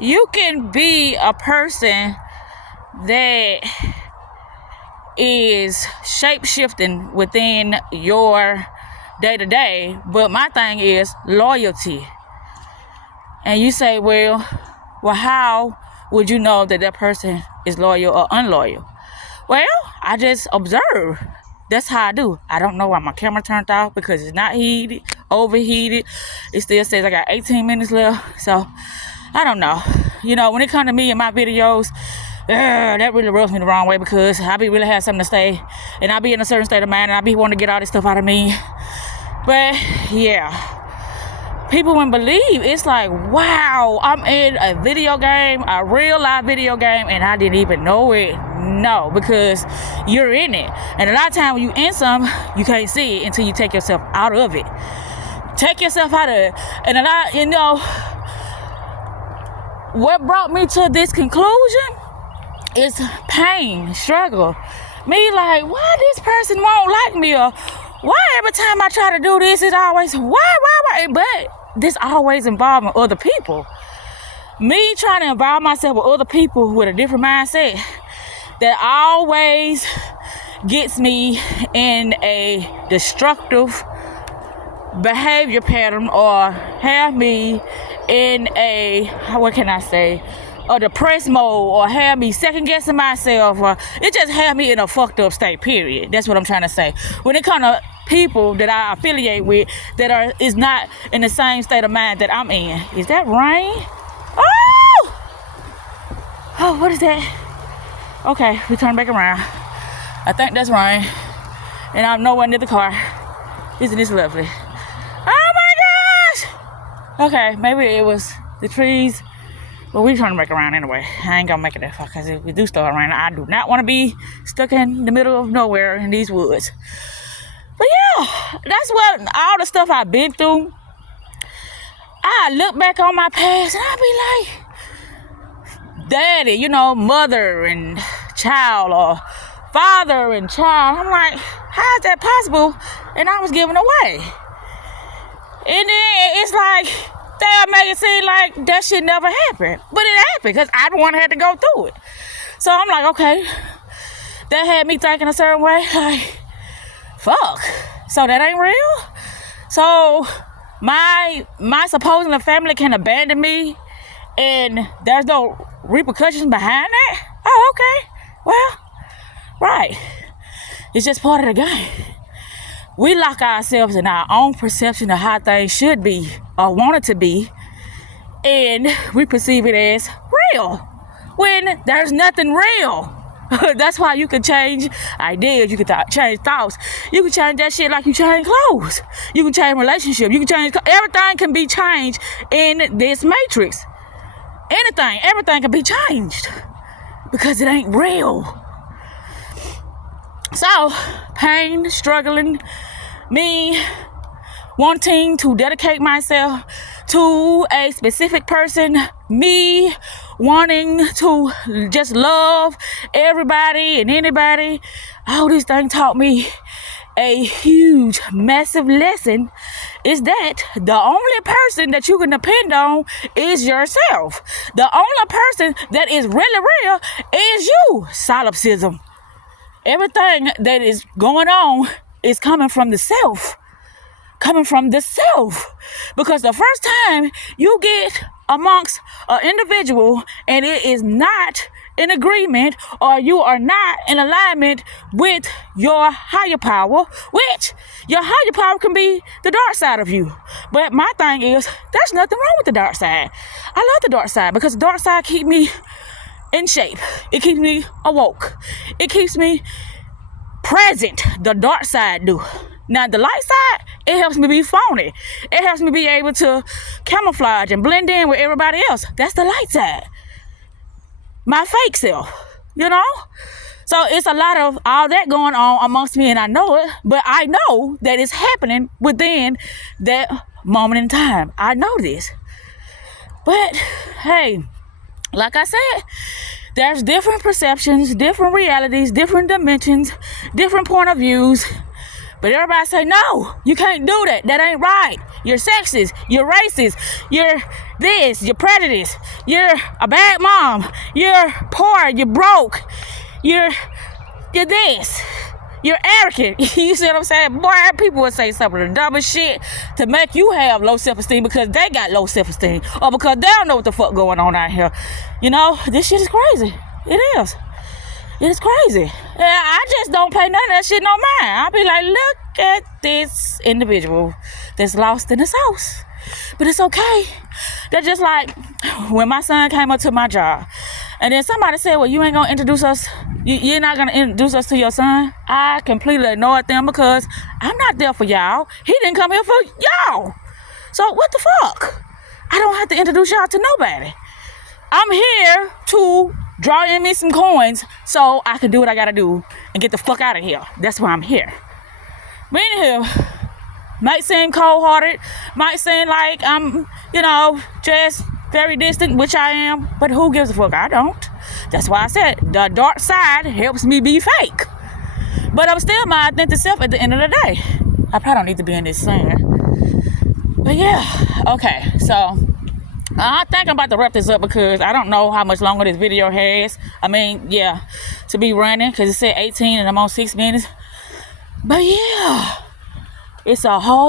you can be a person that is shape-shifting within your day-to-day, but my thing is loyalty. And you say, well, how would you know that that person is loyal or unloyal? Well, I just observe. That's how I do. I don't know why my camera turned off because it's not heated, overheated. It still says I got 18 minutes left. So I don't know. You know, when it comes to me and my videos, that really rubs me the wrong way because I be really have something to say, and I be in a certain state of mind, and I be wanting to get all this stuff out of me. But yeah, people wouldn't believe. It's like, wow, I'm in a video game, a real live video game, and I didn't even know it. No, because you're in it, and a lot of times when you in some, you can't see it until you take yourself out of it. Take yourself out of it, and a lot, you know, what brought me to this conclusion is pain, struggle. Me like, why this person won't like me, or why every time I try to do this, it always, why? But this always involving other people. Me trying to involve myself with other people with a different mindset, that always gets me in a destructive behavior pattern, or have me in a, what can I say, a depressed mode, or have me second guessing myself, or it just have me in a fucked up state, period. That's what I'm trying to say. When it comes to people that I affiliate with that is not in the same state of mind that I'm in. Is that rain? Oh, what is that? Okay, we turn back around. I think that's rain, and I'm nowhere near the car. Isn't this lovely? Oh my gosh! Okay, maybe it was the trees. But we turn back around anyway. I ain't gonna make it that far, because if we do start raining, I do not want to be stuck in the middle of nowhere in these woods. But yeah, that's what all the stuff I've been through. I look back on my past and I be like, daddy, you know, mother and child, or father and child. I'm like, how is that possible? And I was given away. And then it's like, they'll make it seem like that shit never happened. But it happened because I the one had to go through it. So I'm like, okay, that had me thinking a certain way. Like, fuck. So that ain't real? So my supposing family can abandon me and there's no repercussions behind that? Oh, okay. Well, right. It's just part of the game. We lock ourselves in our own perception of how things should be or want it to be, and we perceive it as real when there's nothing real. That's why you can change ideas, you can change thoughts, you can change that shit like you change clothes, you can change relationships, you can change, everything can be changed in this matrix. Anything, everything can be changed because it ain't real. So, pain, struggling, me wanting to dedicate myself to a specific person, me wanting to just love everybody and anybody, all these things taught me a huge, massive lesson, is that the only person that you can depend on is yourself. The only person that is really real is you. Solipsism. Everything that is going on is coming from the self. Coming from the self. Because the first time you get amongst an individual and it is not in agreement, or you are not in alignment with your higher power, which your higher power can be the dark side of you. But my thing is, there's nothing wrong with the dark side. I love the dark side because the dark side keeps me in shape. It keeps me awoke. It keeps me present. The dark side do. Now the light side, it helps me be phony. It helps me be able to camouflage and blend in with everybody else. That's the light side. My fake self, you know? So it's a lot of all that going on amongst me, and I know it, but I know that it's happening within that moment in time. I know this. But hey, like I said, there's different perceptions, different realities, different dimensions, different point of views. But everybody say, no, you can't do that. That ain't right. You're sexist. You're racist. You're this. You're prejudiced. You're a bad mom. You're poor. You're broke. You're this. You're arrogant. You see what I'm saying? Boy, people would say some of the dumbest shit to make you have low self-esteem because they got low self-esteem or because they don't know what the fuck going on out here. You know, this shit is crazy. It is. It is crazy. Yeah, I just don't pay none of that shit no mind. I'll be like, look at this individual that's lost in the sauce. But it's okay. That's just like when my son came up to my job and then somebody said, well, you ain't gonna introduce us. You're not gonna introduce us to your son. I completely ignored them because I'm not there for y'all. He didn't come here for y'all. So what the fuck? I don't have to introduce y'all to nobody. I'm here to draw in me some coins so I can do what I gotta do and get the fuck out of here. That's why I'm here. But anywho, might seem cold-hearted, might seem like I'm, you know, just very distant, which I am, but who gives a fuck? I don't. That's why I said the dark side helps me be fake. But I'm still my authentic self at the end of the day. I probably don't need to be in this scene. But yeah, okay, so I think I'm about to wrap this up because I don't know how much longer this video has. I mean, yeah, to be running because it said 18 and I'm on 6 minutes. But yeah, it's a whole